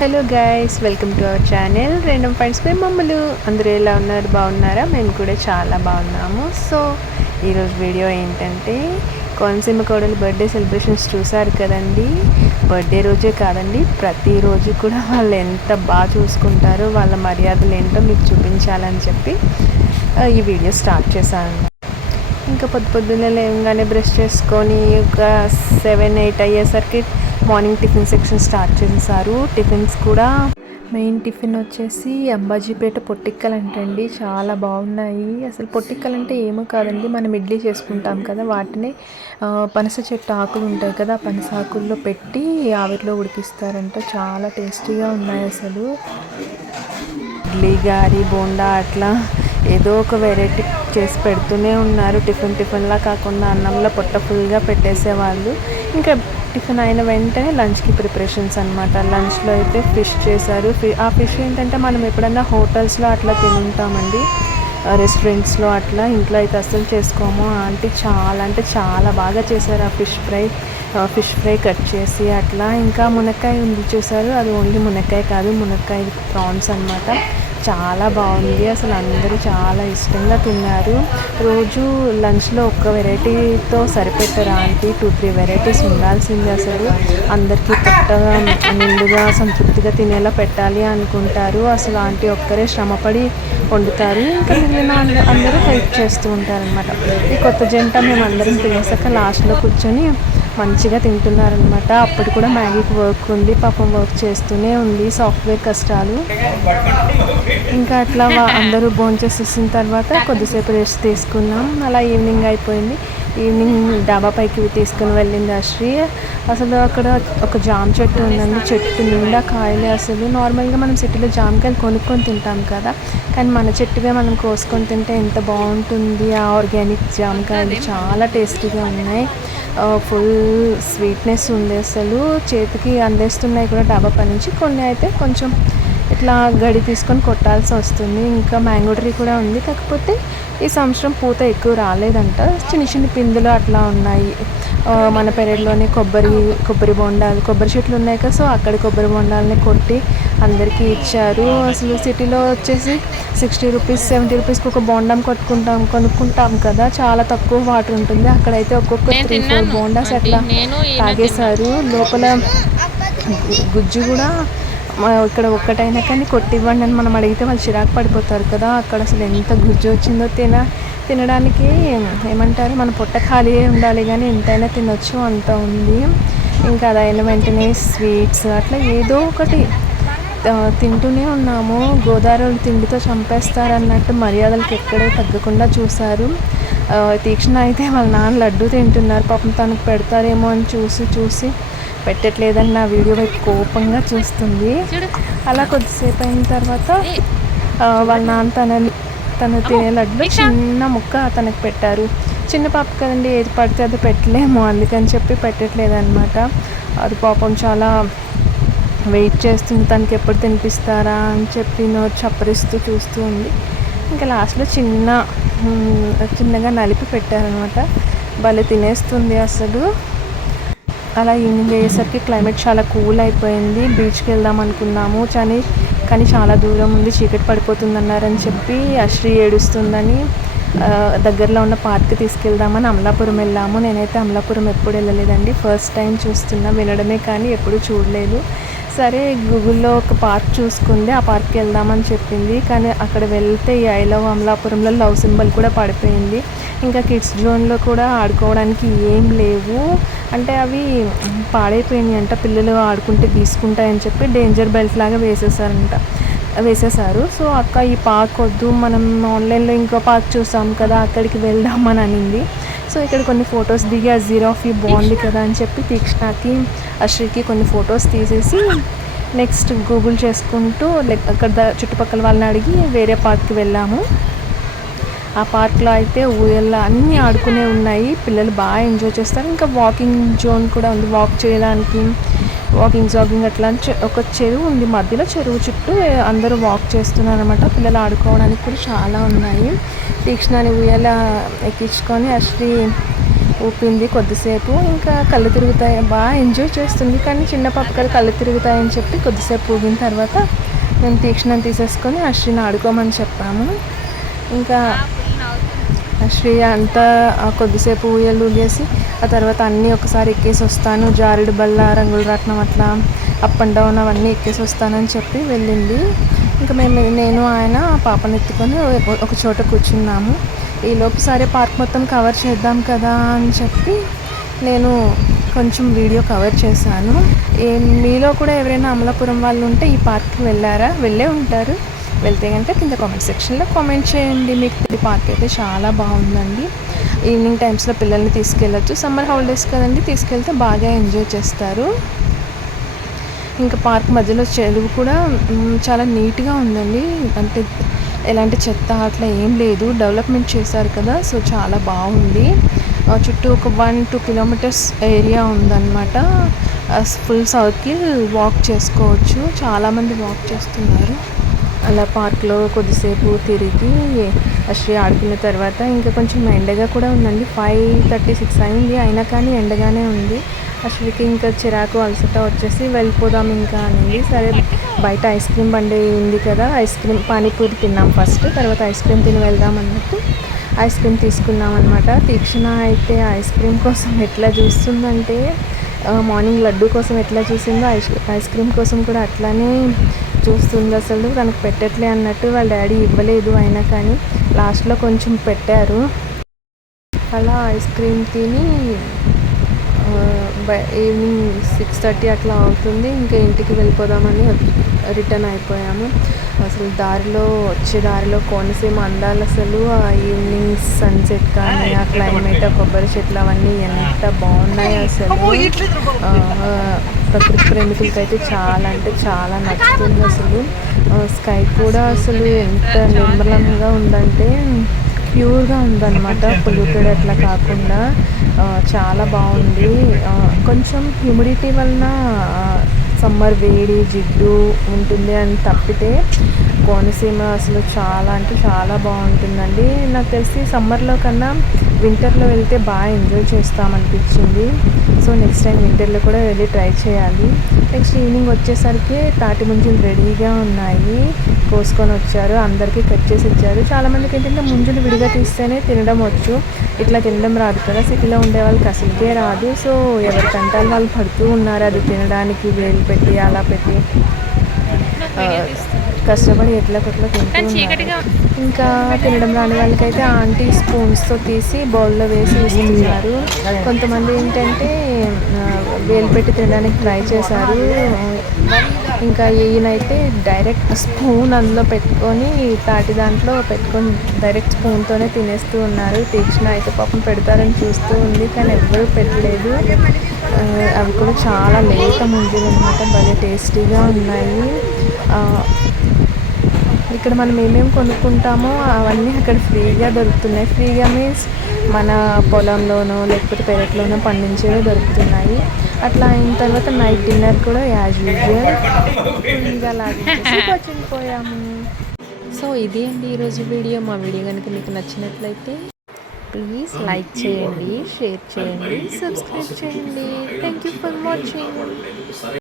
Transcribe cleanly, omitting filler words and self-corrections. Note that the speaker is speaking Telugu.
Hello guys, welcome to our channel random points పై మమ్మల్ని అందరూ ఎలా ఉన్నారు? బాగున్నారా? మేము కూడా చాలా బాగున్నాము. సో ఈరోజు వీడియో ఏంటంటే కోనసీమ కోడలు బర్త్డే సెలబ్రేషన్స్ చూసారు కదండి. బర్త్డే రోజే కాదండి, ప్రతిరోజు కూడా వాళ్ళు ఎంత బాగా చూసుకుంటారో, వాళ్ళ మర్యాదలు ఏంటో మీకు చూపించాలని చెప్పి ఈ వీడియో స్టార్ట్ చేశాను. ఇంకా పొద్దున్నే లేవగానే బ్రష్ చేసుకొని ఒక 7-8 అయ్యేసరికి మార్నింగ్ టిఫిన్ సెక్షన్ స్టార్ట్ చేసేసారు. టిఫిన్స్ కూడా మెయిన్ టిఫిన్ వచ్చేసి అంబాజీపేట పొట్టిక్కలు అంటండి. చాలా బాగున్నాయి. అసలు పొట్టిక్కలు అంటే ఏమో కాదండి, మనం ఇడ్లీ చేసుకుంటాం కదా, వాటిని పనస చెట్టు ఆకులు ఉంటాయి కదా, పనస ఆకుల్లో పెట్టి ఆవిరిలో ఉడికిస్తారంట. చాలా టేస్టీగా ఉన్నాయి. అసలు ఇడ్లీ, గారి, బోండా అట్లా ఏదో ఒక వెరైటీ చేసి పెడుతూనే ఉన్నారు. టిఫిన్లా కాకుండా అన్నంలో పొట్ట ఫుల్గా పెట్టేసేవాళ్ళు. ఇంకా టిఫిన్ అయిన వెంటనే లంచ్కి ప్రిపరేషన్స్ అనమాట. లంచ్లో అయితే ఫిష్ చేశారు. ఆ ఫిష్ ఏంటంటే మనం ఎప్పుడన్నా హోటల్స్లో అట్లా తింటామండి, రెస్టారెంట్స్లో అట్లా. ఇంట్లో అయితే అస్సలు చేసుకోము. అంటే చాలా బాగా చేశారు ఆ ఫిష్ ఫ్రై కట్ చేసి అట్లా. ఇంకా మునక్కాయ ఉంది చూసారు, అది ఓన్లీ మునక్కాయ కాదు, మునక్కాయ ప్రాన్స్ అనమాట. చాలా బాగుంది. అసలు అందరూ చాలా ఇష్టంగా తిన్నారు. రోజు లంచ్లో ఒక్క వెరైటీతో సరిపెట్టరా ఆంటీ, 2-3 వెరైటీస్ ఉండాల్సింది. అసలు అందరికీ కొత్తగా నిండుగా సంతృప్తిగా తినేలా పెట్టాలి అనుకుంటారు. అసలు ఆంటీ ఒక్కరే శ్రమపడి వండుతారు. ఇంకా మిగిలిన అందరూ హెల్ప్ చేస్తూ ఉంటారనమాట. ఈ కొత్త జంట మేము అందరం తినేసాక లాస్ట్లో కూర్చొని మంచిగా తింటున్నారనమాట. అప్పుడు కూడా మ్యాగీకి వర్క్ ఉంది, పాపం వర్క్ చేస్తూనే ఉంది, సాఫ్ట్వేర్ కష్టాలు. ఇంకా అట్లా అందరూ భోంచేసేసిన తర్వాత కొద్దిసేపు రెస్ట్ తీసుకున్నాం. అలా ఈవినింగ్ అయిపోయింది. ఈవినింగ్ డాబా పైకి తీసుకుని వెళ్ళింది అశ్రీ. అసలు అక్కడ ఒక జామ చెట్టు ఉందండి, చెట్టు నిండా కాయలే. అసలు నార్మల్గా మనం సిటీలో జామకాయలు కొనుక్కొని తింటాం కదా, కానీ మన చెట్టుగా మనం కోసుకొని తింటే ఎంత బాగుంటుంది. ఆ ఆర్గానిక్ జామకాయలు చాలా టేస్టీగా ఉన్నాయి. ఫుల్ స్వీట్నెస్ ఉంది. అసలు చేతికి అందేస్తున్నాయి కూడా డాబా పై నుంచి. కొన్ని అయితే కొంచెం ఇట్లా గడి తీసుకొని కొట్టాల్సి వస్తుంది. ఇంకా మ్యాంగో ట్రీ కూడా ఉంది, కాకపోతే ఈ సంవత్సరం పూత ఎక్కువ రాలేదంట. చిన్న పిందులు అట్లా ఉన్నాయి. మన పెరట్లోనే కొబ్బరి బొండాలు, కొబ్బరి చెట్లు ఉన్నాయి కదా, సో అక్కడ కొబ్బరి బొండాలని కొట్టి అందరికీ ఇచ్చారు. అసలు సిటీలో వచ్చేసి 60 రూపీస్ 70 రూపీస్కి ఒక బొండం కొనుక్కుంటాం కదా, చాలా తక్కువ వాటర్ ఉంటుంది. అక్కడైతే ఒక్కొక్క 3-4 బొండాస్ అట్లా తాగేశారు. లోపల గుజ్జు కూడా ఇక్కడ ఒక్కటైనా కానీ కొట్టివ్వండి అని మనం అడిగితే వాళ్ళు చిరాకు పడిపోతారు కదా. అక్కడ అసలు ఎంత గుజ్జు వచ్చిందో తినడానికి ఏమంటారు, మన పొట్ట ఖాళీ ఉండాలి కానీ ఎంతైనా తినొచ్చు, అంత ఉంది. ఇంకా అదైన వెంటనే స్వీట్స్ అట్లా ఏదో ఒకటి తింటూనే ఉన్నాము. గోదావరి తిండితో చంపేస్తారన్నట్టు మర్యాదలకు ఎక్కడే తగ్గకుండా చూశారు. తీక్షణ అయితే వాళ్ళ నాన్న లడ్డు తింటున్నారు. పాపం తనకు పెడతారేమో అని చూసి పెట్టట్లేదని నా వీడియో వైపు కోపంగా చూస్తుంది. అలా కొద్దిసేపు అయిన తర్వాత వాళ్ళ నాన్న తను తినే లడ్డులో చిన్న ముక్క తనకు పెట్టారు. చిన్న పాప కదండి, ఏది పడితే అది పెట్టలేము, అందుకని చెప్పి పెట్టట్లేదన్నమాట. అది పాపం చాలా వెయిట్ చేస్తుంది, తనకి ఎప్పుడు తినిపిస్తారా అని చెప్పి నోరు చప్పరిస్తూ చూస్తూ ఉంది. ఇంకా లాస్ట్లో చిన్నగా నలిపి పెట్టారనమాట. భలే తినేస్తుంది అసలు. అలా ఈవినింగ్ అయ్యేసరికి క్లైమేట్ చాలా కూల్ అయిపోయింది. బీచ్కి వెళ్దాం అనుకున్నాము, కానీ చాలా దూరం ఉంది, చీకటి పడిపోతుంది అన్నారని చెప్పి అశ్రీ ఏడుస్తుందని దగ్గరలో ఉన్న పార్క్ తీసుకెళ్దామని అమలాపురం వెళ్ళాము. నేనైతే అమలాపురం ఎప్పుడు వెళ్ళలేదండి, ఫస్ట్ టైం చూస్తున్నా, వినడమే కానీ ఎప్పుడు చూడలేదు. సరే గూగుల్లో ఒక పార్క్ చూసుకుంది, ఆ పార్క్కి వెళ్దామని చెప్పింది. కానీ అక్కడ వెళ్తే ఈ ఐ లవ్ అమలాపురంలో లవ్ సింబల్ కూడా పడిపోయింది. ఇంకా కిడ్స్ జోన్లో కూడా ఆడుకోవడానికి ఏం లేవు, అంటే అవి పాడైపోయినాయి అంట. పిల్లలు ఆడుకుంటే తీసుకుంటాయని చెప్పి డేంజర్ బెల్ట్ లాగా వేసేసారు. సో అక్క ఈ పార్క్ వద్దు, మనం ఆన్లైన్లో ఇంకో పార్క్ చూసాం కదా, అక్కడికి వెళ్దామని అనింది. సో ఇక్కడ కొన్ని ఫొటోస్ దిగి ఆ జిరాఫీ బాగుంది కదా అని చెప్పి తీక్షణకి అశ్రీకి కొన్ని ఫొటోస్ తీసేసి నెక్స్ట్ గూగుల్ చేసుకుంటూ అక్కడ చుట్టుపక్కల వాళ్ళని అడిగి వేరే పార్క్కి వెళ్ళాము. ఆ పార్క్లో అయితే ఊయల్ల అన్నీ ఆడుకునే ఉన్నాయి, పిల్లలు బాగా ఎంజాయ్ చేస్తారు. ఇంకా వాకింగ్ జోన్ కూడా ఉంది, వాక్ చేయడానికి, జాగింగ్ అట్లా ఒక చెరువు ఉంది మధ్యలో. చెరువు చుట్టూ అందరూ వాక్ చేస్తున్నారు అనమాట. పిల్లలు ఆడుకోవడానికి కూడా చాలా ఉన్నాయి. తీక్షణాన్ని ఊయల ఎక్కించుకొని అశ్రీ ఊపింది కొద్దిసేపు. ఇంకా కళ్ళు తిరుగుతాయి, బాగా ఎంజాయ్ చేస్తుంది. కానీ చిన్న పాప కదా కళ్ళు తిరుగుతాయని చెప్పి కొద్దిసేపు ఊగిన తర్వాత మేము తీక్షణం తీసేసుకొని అశ్విని ఆడుకోమని చెప్పాము. ఇంకా శ్రీ అంతా కొద్దిసేపు ఊయలు ఊగేసి ఆ తర్వాత అన్నీ ఒకసారి ఎక్కేసి వస్తాను, జారుడు బల్ల, రంగుల రత్నం, అట్లా అప్ అండ్ డౌన్ అవన్నీ ఎక్కేసి వస్తానని చెప్పి వెళ్ళింది. ఇంకా నేను ఆయన పాపను ఎత్తుకొని ఒక చోట కూర్చున్నాము. ఈలోపు సరే పార్క్ మొత్తం కవర్ చేద్దాం కదా అని చెప్పి నేను కొంచెం వీడియో కవర్ చేశాను. మీలో కూడా ఎవరైనా అమలాపురం వాళ్ళు ఉంటే ఈ పార్క్కి వెళ్ళే ఉంటారు. వెళ్తే కనుక కింద కామెంట్ సెక్షన్లో కామెంట్ చేయండి. మీకు ఈ పార్క్ అయితే చాలా బాగుందండి. ఈవినింగ్ టైమ్స్లో పిల్లల్ని తీసుకెళ్ళచ్చు. సమ్మర్ హాలిడేస్ కదండి, తీసుకెళ్తే బాగా ఎంజాయ్ చేస్తారు. ఇంకా పార్క్ మధ్యలో చెరువు కూడా చాలా నీట్గా ఉందండి. అంటే ఎలాంటి చెత్త అట్లా ఏం లేదు, డెవలప్మెంట్ చేశారు కదా, సో చాలా బాగుంది. చుట్టూ ఒక 1-2 కిలోమీటర్స్ ఏరియా ఉందన్నమాట. ఫుల్ సర్కిల్ వాక్ చేసుకోవచ్చు. చాలామంది వాక్ చేస్తున్నారు. అలా పార్క్లో కొద్దిసేపు తిరిగి శ్రీ ఆడుకున్న తర్వాత ఇంకా కొంచెం ఎండగా కూడా ఉందండి. 5:36 అయింది, అయినా కానీ ఎండగానే ఉంది. శ్రీకి ఇంకా చిరాకు అలసట వచ్చేసి వెళ్ళిపోదాం ఇంకా అనింది. సరే బయట ఐస్ క్రీమ్ బండి ఉంది కదా, పానీపూరి తిన్నాం ఫస్ట్, తర్వాత ఐస్ క్రీమ్ తిని వెళ్దాం అన్నట్టు ఐస్ క్రీమ్ తీసుకున్నాం అనమాట. తీక్షణ అయితే ఐస్ క్రీమ్ కోసం ఎట్లా చూస్తుందంటే, మార్నింగ్ లడ్డు కోసం ఎట్లా చూసిందో ఐస్ క్రీమ్ కోసం కూడా అట్లానే చూస్తుంది. అసలు తనకు పెట్టట్లే అన్నట్టు వాళ్ళ డాడీ ఇవ్వలేదు, అయినా కానీ లాస్ట్లో కొంచెం పెట్టారు. అలా ఐస్ క్రీమ్ తిని ఈవినింగ్ 6:30 అట్లా అవుతుంది. ఇంకా ఇంటికి వెళ్ళిపోదామని రిటర్న్ అయిపోయాము. అసలు వచ్చే దారిలో కోనసీమ అందాలు, అసలు ఆ ఈవినింగ్ సన్సెట్ కానీ ఆ క్లైమేట్, ఆ కొబ్బరి చెట్లు అవన్నీ ఎంత బాగున్నాయి. అసలు ప్రకృతి ప్రేమికులకి అయితే చాలా అంటే చాలా నచ్చుతుంది. అసలు స్కై కూడా అసలు ఎంత నిర్మలంగా ఉందంటే ప్యూర్గా ఉందన్నమాట, పొల్యూటెడ్ అట్లా కాకుండా చాలా బాగుంది. కొంచెం హ్యూమిడిటీ వలన సమ్మర్ వేడి జిడ్డు ఉంటుంది అని తప్పితే కోనసీమ అసలు చాలా అంటే చాలా బాగుంటుందండి. నాకు తెలిసి సమ్మర్లో కన్నా వింటర్లో వెళ్తే బాగా ఎంజాయ్ చేస్తామనిపించింది. సో నెక్స్ట్ టైం వింటర్లో కూడా వెళ్ళి ట్రై చేయాలి. నెక్స్ట్ ఈవినింగ్ వచ్చేసరికి తాటి ముంజులు రెడీగా ఉన్నాయి, కోసుకొని వచ్చారు, అందరికీ కట్ చేసి ఇచ్చారు. చాలామందికి ఏంటంటే ముంజులు విడిగా తీస్తేనే తినడం వచ్చు, ఇట్లా తినడం రాదు కదా, సిటీలో ఉండే వాళ్ళకి అసలుకే రాదు. సో ఎవరి కంటాలు వాళ్ళు పడుతూ ఉన్నారు అది తినడానికి, వేలు పెట్టి అలా పెట్టి కష్టపడి ఎట్లా తింటూ ఉన్నారు. ఇంకా తినడం రాని వాళ్ళకైతే ఆంటీ స్పూన్స్తో తీసి బౌల్లో వేసి ఇస్తున్నారు. కొంతమంది ఏంటంటే వేలు పెట్టి తినడానికి ట్రై చేశారు. ఇంకా ఈయనైతే డైరెక్ట్ స్పూన్ అందులో పెట్టుకొని తాటి దాంట్లో పెట్టుకొని డైరెక్ట్ స్పూన్తోనే తినేస్తూ ఉన్నారు. తీక్షణ అయితే పాపం పెడతారని చూస్తూ ఉంది, కానీ ఎవ్వరూ పెట్టలేదు. అవి కూడా చాలా లేత ముంజలు అనమాట, భలే టేస్టీగా ఉన్నాయి. ఇక్కడ మనం ఏమేమి కొనుక్కుంటామో అవన్నీ అక్కడ ఫ్రీగా దొరుకుతున్నాయి. ఫ్రీగా మీన్స్ మన పొలంలోనో లేకపోతే పెరట్లోనో పండించేవే దొరుకుతున్నాయి. అట్లా అయిన తర్వాత నైట్ డిన్నర్ కూడా యాజ్ యూజువల్ ఫుల్గా లాగిపోయాము. సో ఇది అండి ఈరోజు వీడియో. మా వీడియో కనుక మీకు నచ్చినట్లయితే ప్లీజ్ లైక్ చేయండి, షేర్ చేయండి, సబ్స్క్రైబ్ చేయండి. Thank you for watching.